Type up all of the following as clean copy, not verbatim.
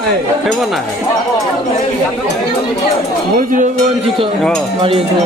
সেইবোৰ নাই মই জিৰ' মাৰি আছোঁ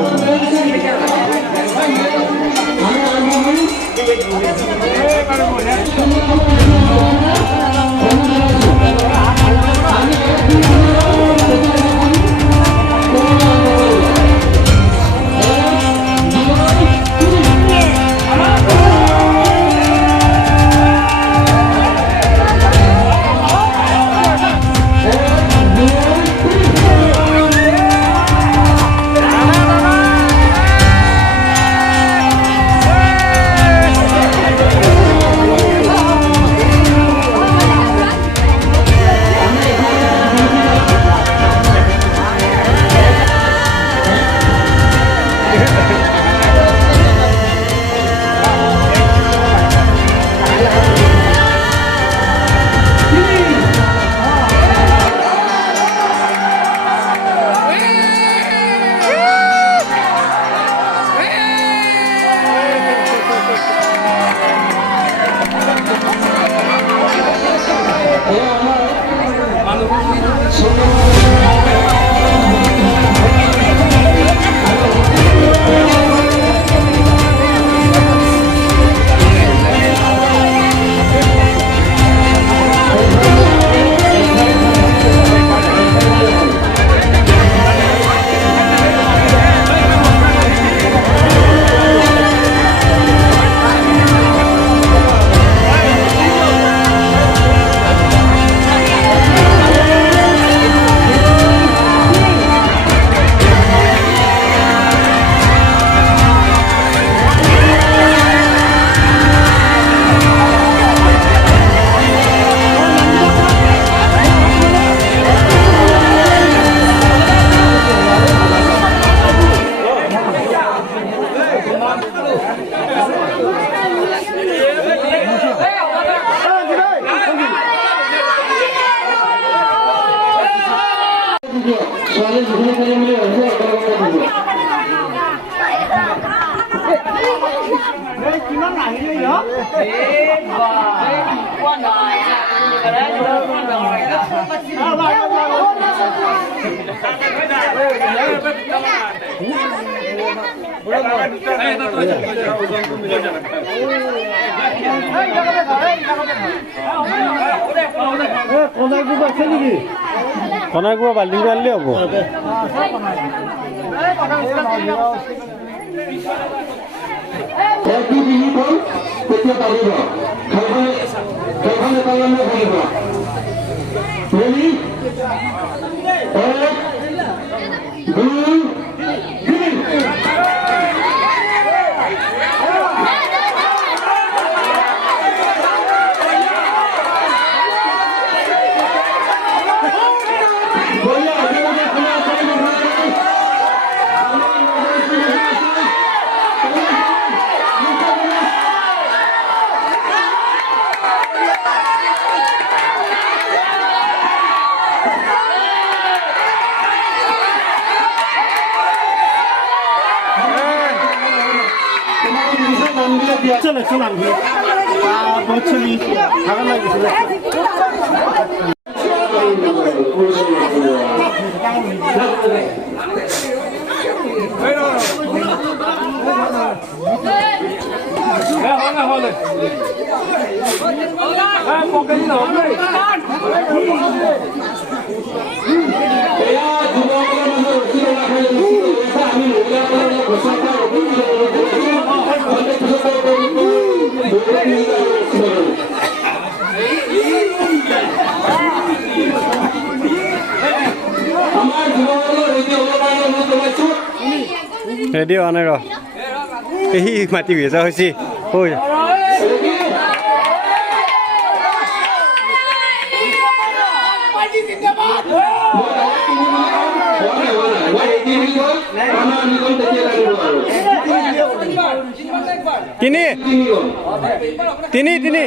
কনাগুৱা বাল্টিংটো আনিলে হ'ব চলে চলাম বহুত চলি ভালো লাগিছিল ৰেডি হোৱা নাই ৰ এই মাটি ভেজা হৈছে ঐ তিনি তিনি তিনি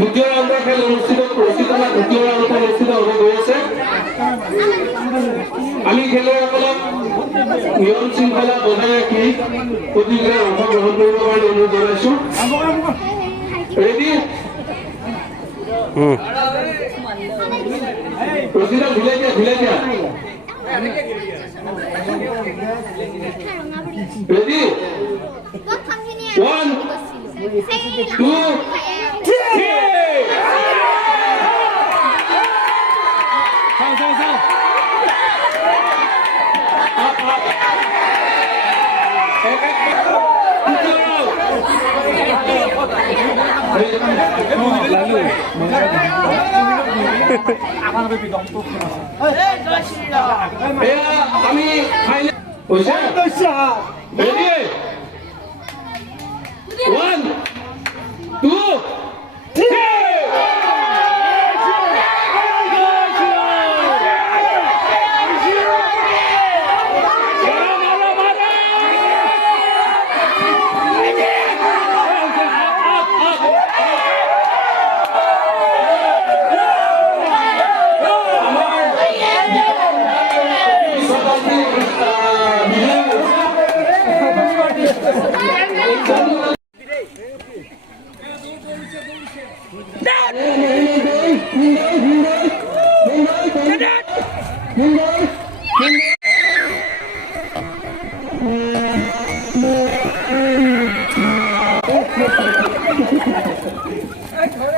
দ্বিতীয় ৰাউণ্ডৰ খেল অনুষ্ঠিত দ্বিতীয় ৰাউণ্ডত অনুষ্ঠিত হ'ব গৈ আছে। আমি খেলুৱৈসকলক নিয়ম শৃংখলা বজাই ৰাখি প্ৰতিযোগিতাত অংশগ্ৰহণ কৰিবৰ কাৰণে অনুৰোধ জনাইছো। ৰেডি? ৰচিদা ঢিলাই দিয়া ৰেডি? 1 2 আমি রেডি 1 2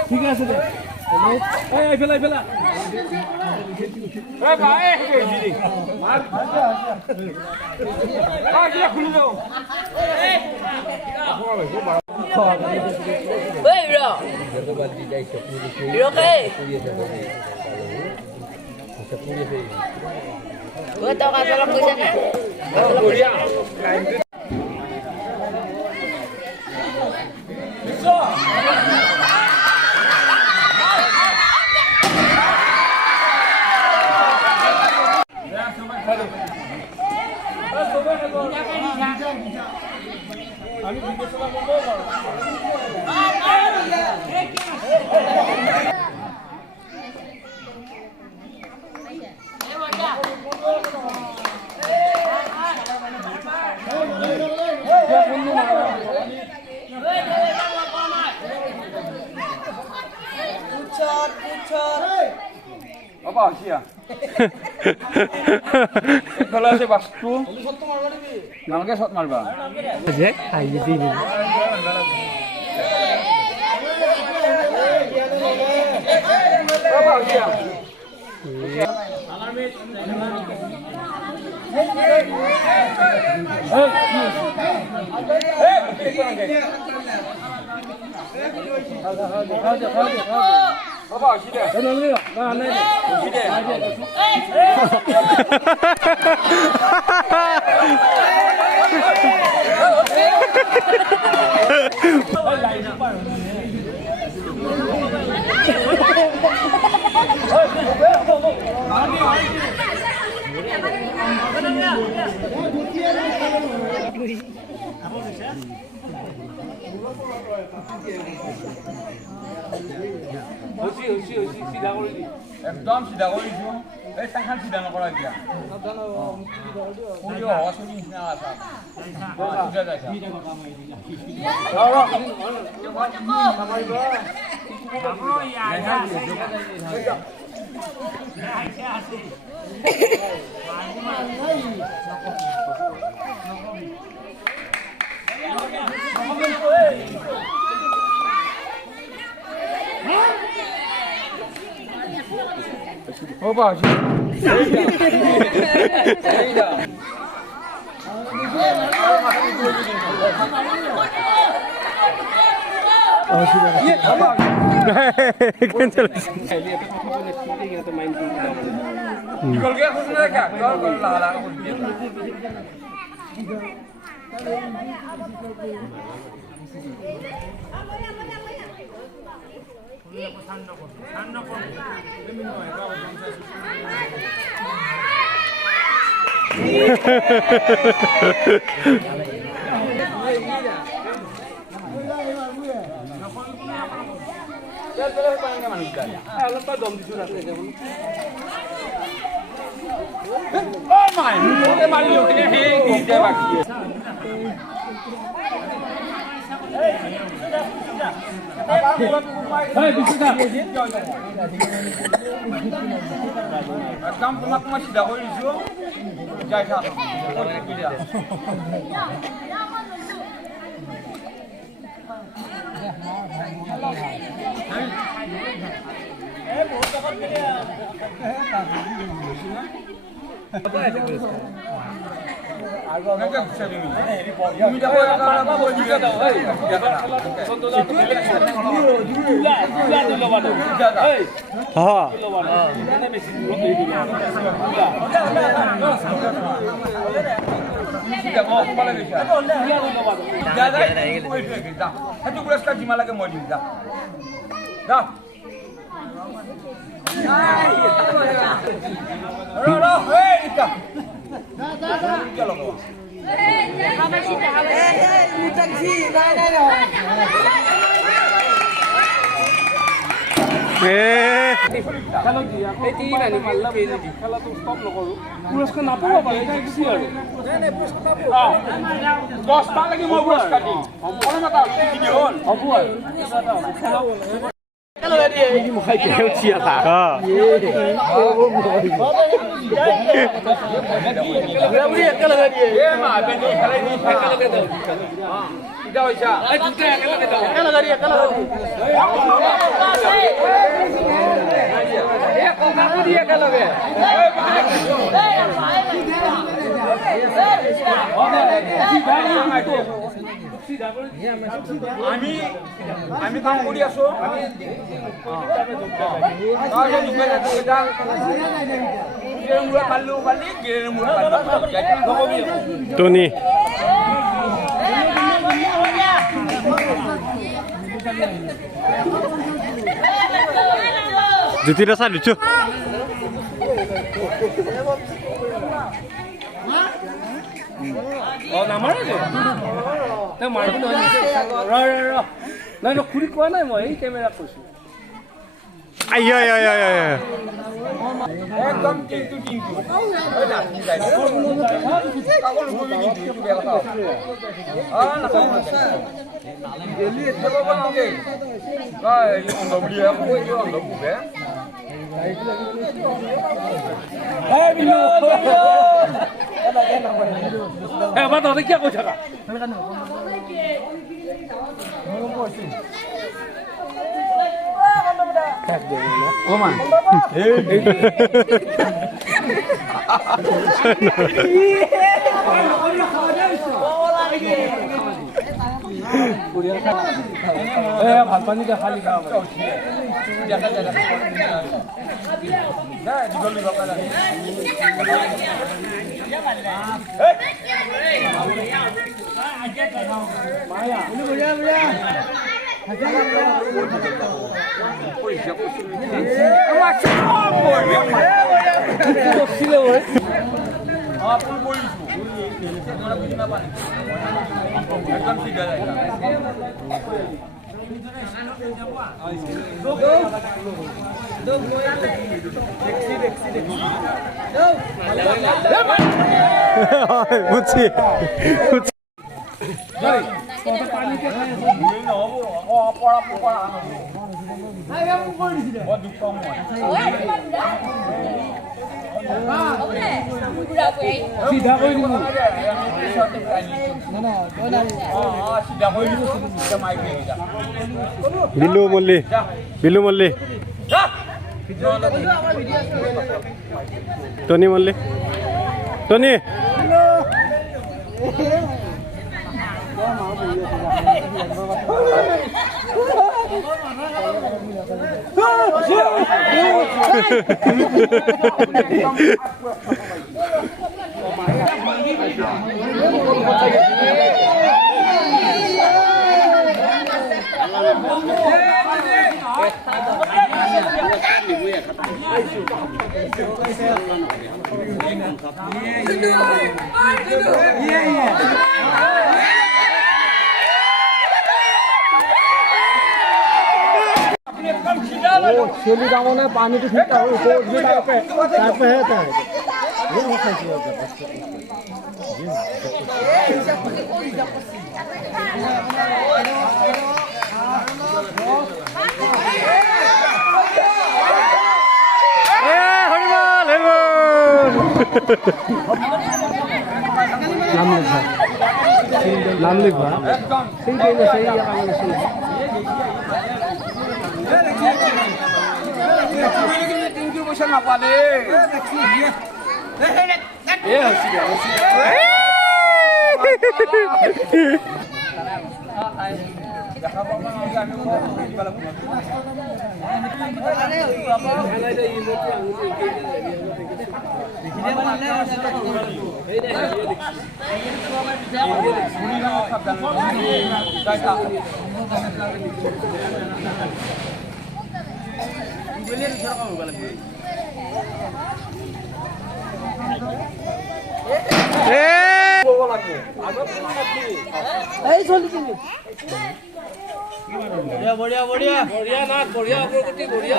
ঠিক আছে দে এই ফেলা ফেলা এ ভাই দিদি মার আগে খুলে দাও ওই র রকে ওই তো কাজলা কইছে না আমি ভিডিও চলা বন্ধ করব Apa sih ya? Kalau saya bastu, nangke shot marba. Aje, ayo sini. Apa sih ya? Apa sih dia? একদম সিধা কৰি দিছো এই চাইখান সিধা নকৰা এতিয়া পুলিও হওয়া শুনি নিচিনা আছে বুঝা যাইছা Opa, কেঞ্চেল গলগে খুঁজে দেখা গল লালা কাম তোমাক মই চিধা কৰি দিছো যাই থাক পুৰস্কাৰ যিমা লাগে মই দিম যা যা পুৰস্কাৰ নাপাব পাৰে কি আৰু দহটা লাগি মই পুৰস্কাৰ দিম হ'ব আমি কাম কৰি আছো টনি জ্যোতিটা চাই দিছো খুলি কোৱা নাই মই এই কেমেৰা কৈছো একদম কিন্তু তহঁতে কিয় কৈ থাকা ভাল পানী খালি খাব একদম ঠিক আছে বুঝছি সিধা কৰি দিম বিলু মল্লি টনি মল্লি টনি शेली गाँव में पानी तो ठीक है नाम लिखवा सही देंगे सही या कांग्रेस सही बढ़िया बढ़िया बढ़िया ना बढ़िया प्रकृति बढ़िया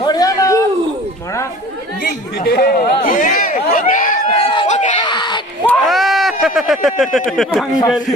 बढ़िया ना मारा ओके